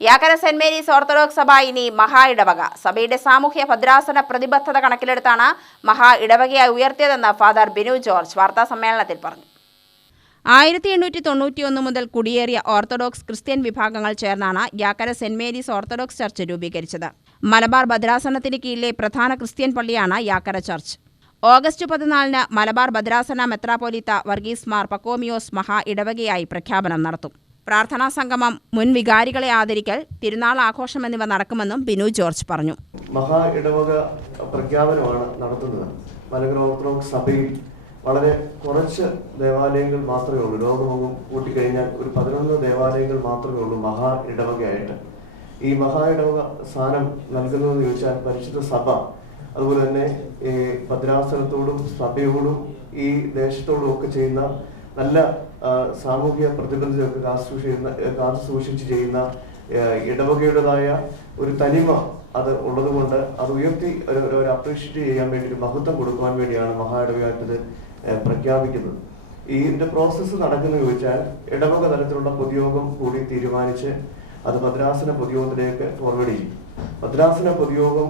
യാക്കര saint Mary's orthodox സഭ ഇനി മഹാ ഇടവക. സഭയുടെ സാമൂഹ്യ ഭദ്രാസന പ്രതിബദ്ധത കണക്കിലെടുത്താണ് മഹാ ഇടവകയായി ഉയർത്തിയതെന്ന് ഫാദർ ബിനു ജോർജ് വാർത്താ സമ്മേളനത്തിൽ പറഞ്ഞു. ആയിരത്തി എണ്ണൂറ്റി തൊണ്ണൂറ്റിയൊന്ന് മുതൽ കുടിയേറിയ ഓർത്തഡോക്സ് ക്രിസ്ത്യൻ വിഭാഗങ്ങൾ ചേർന്നാണ് Yakkara saint Mary's orthodox church രൂപീകരിച്ചത്. മലബാർ ഭദ്രാസനത്തിന് കീഴിലെ പ്രധാന ക്രിസ്ത്യൻ പള്ളിയാണ് യാക്കര ചർച്ച്. ഓഗസ്റ്റ് പതിനാലിന് മലബാർ ഭദ്രാസന മെത്രാപോലിത്ത വർഗീസ് മാർ പക്കോമിയോസ് മഹാ ഇടവകയായി പ്രഖ്യാപനം നടത്തും. പ്രാർത്ഥനാ സംഗമം മുൻ വികാരികളെ ആദരിക്കൽ തിരുനാൾ ആഘോഷം എന്നിവ നടക്കുമെന്നും ബിനു ജോർജ് പറഞ്ഞു. മഹാ ഇടവക പ്രഖ്യാപനമാണ് നടത്തുന്നത്. മലങ്കര ഓർത്തഡോക്സ് സഭയിൽ വളരെ കുറച്ച് ദേവാലയങ്ങൾ മാത്രമേ ഉള്ളൂ. ലോകമൊന്നും കൂട്ടിക്കഴിഞ്ഞാൽ ഒരു പതിനൊന്ന് ദേവാലയങ്ങൾ മാത്രമേ ഉള്ളൂ മഹാ ഇടവകയായിട്ട്. ഈ മഹാ ഇടവക സ്ഥാനം നൽകുന്നതെന്ന് ചോദിച്ചാൽ പരിശുദ്ധ സഭ അതുപോലെ തന്നെ ഈ ഭദ്രാസനത്തോടും സഭയോടും ഈ ദേശത്തോടും ഒക്കെ ചെയ്യുന്ന നല്ല സാമൂഹിക പ്രതിബദ്ധതയൊക്കെ കാത്തു ചെയ്യുന്ന കാത്തു സൂക്ഷിച്ച് ചെയ്യുന്ന ഇടവകയുടേതായ ഒരു തനിമ അത് ഉള്ളതുകൊണ്ട് അത് ഉയർത്തി ഒരു അപ്രീഷിയേറ്റ് ചെയ്യാൻ വേണ്ടി ഒരു മഹത്വം കൊടുക്കുവാൻ വേണ്ടിയാണ് മഹാ ഇടവകയായിട്ടത് പ്രഖ്യാപിക്കുന്നത്. ഈ ഇതിന്റെ പ്രോസസ്സ് നടക്കുന്ന ചോദിച്ചാൽ ഇടവക തലത്തിലുള്ള പൊതുയോഗം കൂടി തീരുമാനിച്ച് അത് മദ്രാസിന പൊതുയോഗത്തിലേക്ക് ഫോർവേഡ് ചെയ്യും. മദ്രാസിന പൊതുയോഗം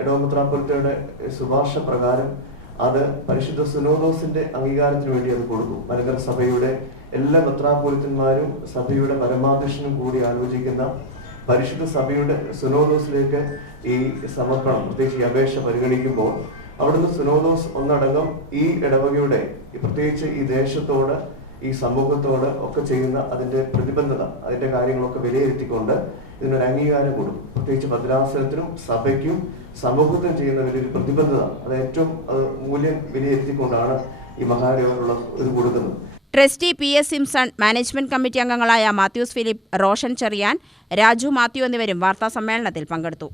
ഇടവമെത്രാപ്പൊലിത്തയുടെ ശുപാർശ പ്രകാരം അത് പരിശുദ്ധ സുനോദോസിന്റെ അംഗീകാരത്തിന് വേണ്ടി അത് കൊടുക്കും. മലങ്കര സഭയുടെ എല്ലാ പത്രാപൂരിത്തന്മാരും സഭയുടെ പരമാധ്യക്ഷനും കൂടി ആലോചിക്കുന്ന പരിശുദ്ധ സഭയുടെ സുനോദോസിലേക്ക് ഈ സമർപ്പണം പ്രത്യേകിച്ച് അപേക്ഷ പരിഗണിക്കുമ്പോൾ അവിടുന്ന് സുനോദോസ് ഒന്നടങ്കം ഈ ഇടവകയുടെ പ്രത്യേകിച്ച് ഈ ദേശത്തോട് ഈ സമൂഹത്തോട് ഒക്കെ ചെയ്യുന്ന അതിന്റെ പ്രതിബന്ധത അതിന്റെ കാര്യങ്ങളൊക്കെ വിലയിരുത്തിക്കൊണ്ട് ഇതിനൊരു അംഗീകാരം കൊടുക്കും. പ്രത്യേകിച്ച് ഭദ്രാസനത്തിനും സഭയ്ക്കും സമൂഹത്തിനും ചെയ്യുന്ന വലിയൊരു പ്രതിബദ്ധത അത് ഏറ്റവും മൂല്യം വിലയിരുത്തിക്കൊണ്ടാണ് ഈ മഹാദേവനുള്ള ഒരു കൊടുക്കുന്നത്. Trustee P S Simson management committee അംഗങ്ങളായ Mathews Philip Roshan Cherian Raju Mathew എന്നിവരും വാർത്താ സമ്മേളനത്തിൽ പങ്കെടുത്തു.